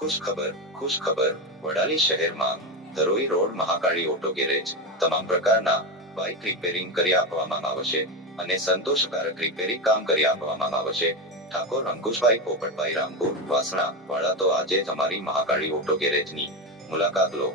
ખુશ ખબર વડાલી શહેરમાં Dharoi road Mahakali auto garage તમામ પ્રકારના બાઇક રિપેરિંગ કરી આપવામાં આવશે અને સંતોષકારક રિપેરિંગ કામ કરી આપવામાં આવશે। ઠાકોર અંકુશભાઈ પોપટભાઈ રામપુર વાસણા વાળા, તો આજે તમારી મહાકાળી ઓટો ગેરેજની મુલાકાત લો।